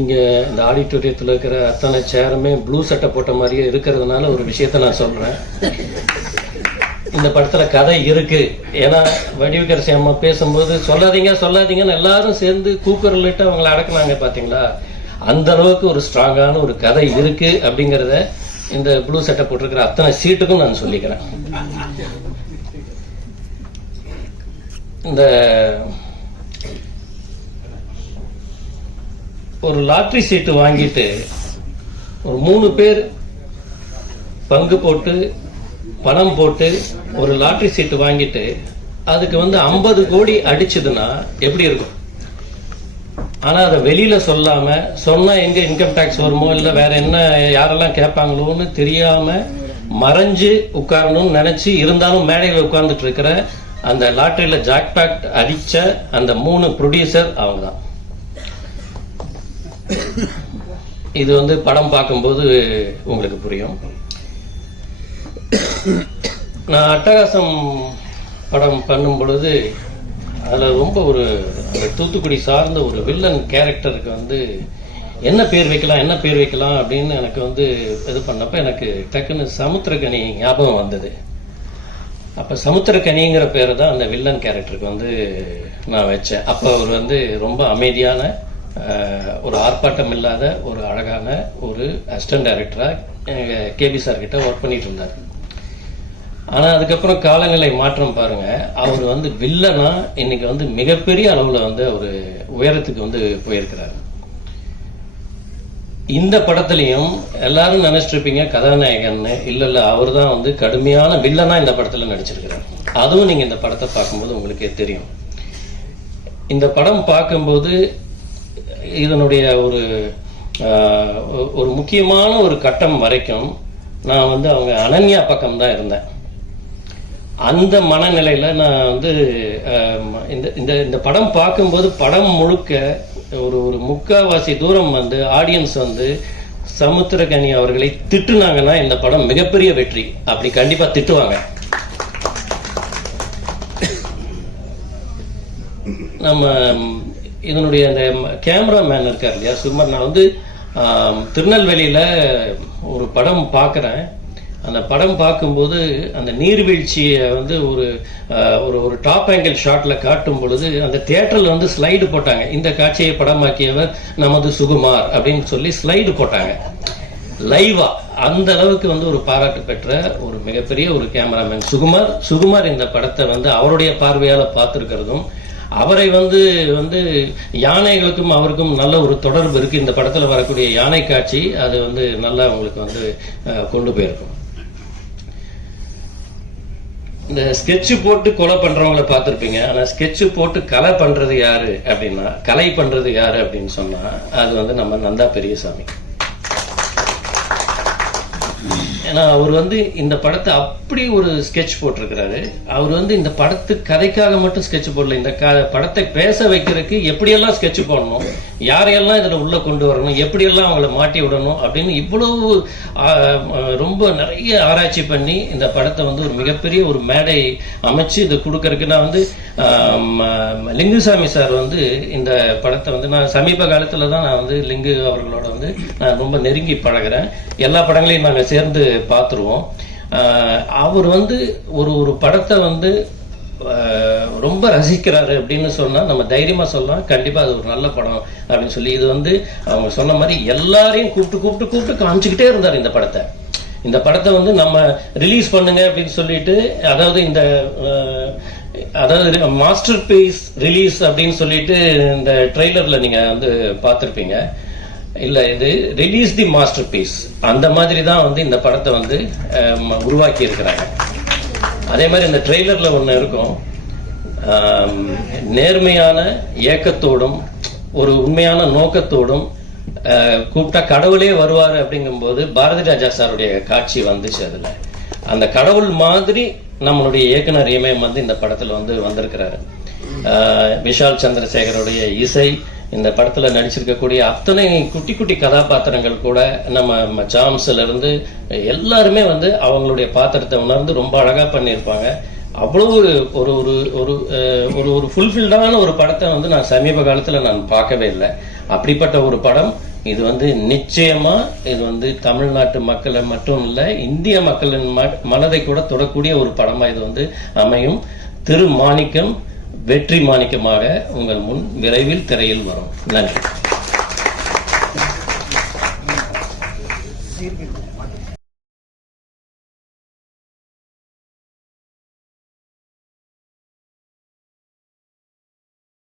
இங்கே இந்த ஆடிட்டோரியத்தில் இருக்கிற அத்தனை சேருமே ப்ளூ சட்டை போட்ட மாதிரியே இருக்கிறதுனால ஒரு விஷயத்த நான் சொல்கிறேன் இந்த படத்தில் கதை இருக்குது ஏன்னா வடிவகரசி அம்மா பேசும்போது சொல்லாதீங்க சொல்லாதீங்கன்னு எல்லாரும் சேர்ந்து கூக்குரலிட்டு அவங்கள அடக்குனாங்க பார்த்தீங்களா அந்த அளவுக்கு ஒரு ஸ்ட்ராங்கான ஒரு கதை இருக்குது அப்படிங்கிறத இந்த ப்ளூ சட்டை போட்டிருக்கிற அத்தனை சீட்டுக்கும் நான் சொல்லிக்கிறேன் இந்த ஒரு லாட்ரி சீட்டு வாங்கிட்டு ஒரு மூணு பேர் பங்கு போட்டு பணம் போட்டு ஒரு லாட்ரி சீட்டு வாங்கிட்டு அதுக்கு வந்து ஐம்பது கோடி அடிச்சதுன்னா எப்படி இருக்கும் ஆனால் அதை வெளியில் சொல்லாமல் சொன்னால் எங்கே இன்கம் டேக்ஸ் வருமோ இல்லை வேற என்ன யாரெல்லாம் கேட்பாங்களோன்னு தெரியாமல் மறைஞ்சு உட்காரணும்னு நினச்சி இருந்தாலும் மேடையில் உட்கார்ந்துட்டு இருக்கிற அந்த லாட்டரியில் ஜாக்பேக்ட் அடித்த அந்த மூணு ப்ரொடியூசர் அவங்க தான் இது வந்து படம் பார்க்கும்போது உங்களுக்கு புரியும் நான் அட்டகாசம் படம் பண்ணும் பொழுது அதில் ரொம்ப ஒரு தூத்துக்குடி சார்ந்த ஒரு வில்லன் கேரக்டருக்கு வந்து என்ன பேர் வைக்கலாம் என்ன பேர் வைக்கலாம் அப்படின்னு எனக்கு வந்து இது பண்ணப்போ எனக்கு டக்குன்னு சமுத்திரக்கனி ஞாபகம் வந்தது அப்போ சமுத்திரக்கனிங்கிற பேர் தான் அந்த வில்லன் கேரக்டருக்கு வந்து நான் வச்சேன் அப்போ அவர் வந்து ரொம்ப அமைதியான ஒரு ஆர்ப்பாட்டம் இல்லாத ஒரு அழகான ஒரு அசிஸ்டன்ட் டைரக்டராக கேபி சார் கிட்ட ஒர்க் பண்ணிட்டு இருந்தார் ஆனால் அதுக்கப்புறம் காலநிலை மாற்றம் பாருங்க அவர் வந்து வில்லனா இன்னைக்கு வந்து மிகப்பெரிய அளவில் வந்து அவர் உயரத்துக்கு வந்து போயிருக்கிறார் இந்த படத்துலையும் எல்லாரும் நினைச்சிருப்பீங்க கதாநாயகன்னு இல்லை இல்லை அவர் தான் வந்து கடுமையான வில்லனா இந்த படத்தில் நடிச்சிருக்கிறார் அதுவும் நீங்கள் இந்த படத்தை பார்க்கும்போது உங்களுக்கே தெரியும் இந்த படம் பார்க்கும்போது இதனுடைய ஒரு ஒரு முக்கியமான ஒரு கட்டம் வரைக்கும் நான் வந்து அவங்க அனன்யா பக்கம் தான் இருந்தேன் அந்த மனநிலையில் நான் வந்து இந்த இந்த இந்த படம் பார்க்கும்போது படம் முழுக்க ஒரு ஒரு முக்காவாசி தூரம் வந்து ஆடியன்ஸ் வந்து சமுத்திரகனி அவர்களை திட்டுனாங்கன்னா இந்த படம் மிகப்பெரிய வெற்றி அப்படி கண்டிப்பாக திட்டுவாங்க நம்ம இதனுடைய அந்த கேமரா மேன் இருக்கார் இல்லையா சுமர் நான் வந்து திருநெல்வேலியில் ஒரு படம் பார்க்குறேன் அந்த படம் பார்க்கும்போது அந்த நீர்வீழ்ச்சியை வந்து ஒரு ஒரு ஒரு டாப் ஆங்கிள் ஷாட்டில் காட்டும் பொழுது அந்த தேட்டரில் வந்து ஸ்லைடு போட்டாங்க இந்த காட்சியை படமாக்கியவர் நமது சுகுமார் அப்படின்னு சொல்லி ஸ்லைடு போட்டாங்க லைவா அந்த அளவுக்கு வந்து ஒரு பாராட்டு பெற்ற ஒரு மிகப்பெரிய ஒரு கேமராமேன் சுகுமார் சுகுமார் இந்த படத்தை வந்து அவருடைய பார்வையால் பார்த்துருக்கிறதும் அவரை வந்து வந்து யானைகளுக்கும் அவருக்கும் நல்ல ஒரு தொடர்பு இருக்குது இந்த படத்தில் வரக்கூடிய யானை காட்சி அது வந்து நல்லா அவங்களுக்கு வந்து கொண்டு போயிருக்கும் இந்த ஸ்கெட்சு போட்டு கொலை பண்றவங்களை பார்த்துருப்பீங்க ஆனால் ஸ்கெட்சு போட்டு கலை பண்ணுறது யார் அப்படின்னா கலை பண்ணுறது யாரு அப்படின்னு சொன்னால் அது வந்து நம்ம நந்தா பெரியசாமி ஏன்னா அவர் வந்து இந்த படத்தை அப்படி ஒரு ஸ்கெட்ச் போட்டிருக்கிறாரு அவர் வந்து இந்த படத்து கதைக்காக மட்டும் ஸ்கெட்ச் போடல இந்த படத்தை பேச வைக்கிறதுக்கு எப்படியெல்லாம் ஸ்கெட்ச் போடணும் யாரையெல்லாம் இதில் உள்ளே கொண்டு வரணும் எப்படியெல்லாம் அவங்கள மாட்டி விடணும் அப்படின்னு இவ்வளவு ரொம்ப நிறைய ஆராய்ச்சி பண்ணி இந்த படத்தை வந்து ஒரு மிகப்பெரிய ஒரு மேடை அமைச்சு இதை கொடுக்கறதுக்கு நான் வந்து லிங்குசாமி சார் வந்து இந்த படத்தை வந்து நான் சமீப காலத்தில் தான் நான் வந்து லிங்கு அவர்களோட வந்து நான் ரொம்ப நெருங்கி பழகிறேன் எல்லா படங்களையும் நாங்கள் சேர்ந்து பார்த்துருவோம் அவர் வந்து ஒரு ஒரு படத்தை வந்து ரொம்ப ரசிக்கிறாரு அப்படின்னு சொன்னால் நம்ம தைரியமாக சொல்லலாம் கண்டிப்பாக அது ஒரு நல்ல படம் அப்படின்னு சொல்லி இது வந்து அவங்க சொன்ன மாதிரி எல்லாரையும் கூப்பிட்டு கூப்பிட்டு கூப்பிட்டு காமிச்சிக்கிட்டே இருந்தார் இந்த படத்தை இந்த படத்தை வந்து நம்ம ரிலீஸ் பண்ணுங்க அப்படின்னு சொல்லிட்டு அதாவது இந்த அதாவது மாஸ்டர் பீஸ் ரிலீஸ் அப்படின்னு சொல்லிட்டு இந்த ட்ரெய்லரில் நீங்கள் வந்து பார்த்துருப்பீங்க இல்லை இது ரிலீஸ் தி மாஸ்டர் பீஸ் அந்த மாதிரி தான் வந்து இந்த படத்தை வந்து உருவாக்கி இருக்கிறாங்க அதே மாதிரி இந்த ட்ரெய்லரில் ஒன்று இருக்கும் நேர்மையான இயக்கத்தோடும் ஒரு உண்மையான நோக்கத்தோடும் கூப்பிட்டா கடவுளே வருவார் அப்படிங்கும்போது பாரதி ராஜா சாருடைய காட்சி வந்துச்சு அதில் அந்த கடவுள் மாதிரி நம்மளுடைய இயக்குனர் இமயம் வந்து இந்த படத்தில் வந்து வந்திருக்கிறாரு விஷால் சந்திரசேகருடைய இசை இந்த படத்தில் நடிச்சிருக்கக்கூடிய அத்தனை குட்டி குட்டி கதாபாத்திரங்கள் கூட நம்ம இருந்து எல்லாருமே வந்து அவங்களுடைய பாத்திரத்தை உணர்ந்து ரொம்ப அழகாக பண்ணியிருப்பாங்க அவ்வளவு ஒரு ஒரு ஒரு ஒரு ஒரு ஃபுல்ஃபில்டான ஒரு படத்தை வந்து நான் சமீப காலத்தில் நான் பார்க்கவே இல்லை அப்படிப்பட்ட ஒரு படம் இது வந்து நிச்சயமா இது வந்து தமிழ்நாட்டு மக்களை மட்டும் இல்லை இந்திய மக்களின் மனதை கூட தொடக்கூடிய ஒரு படமா இது வந்து அமையும் திரு மாணிக்கம் வெற்றி மாணிக்கமாக உங்கள் முன் விரைவில் திரையில் வரும் நன்றி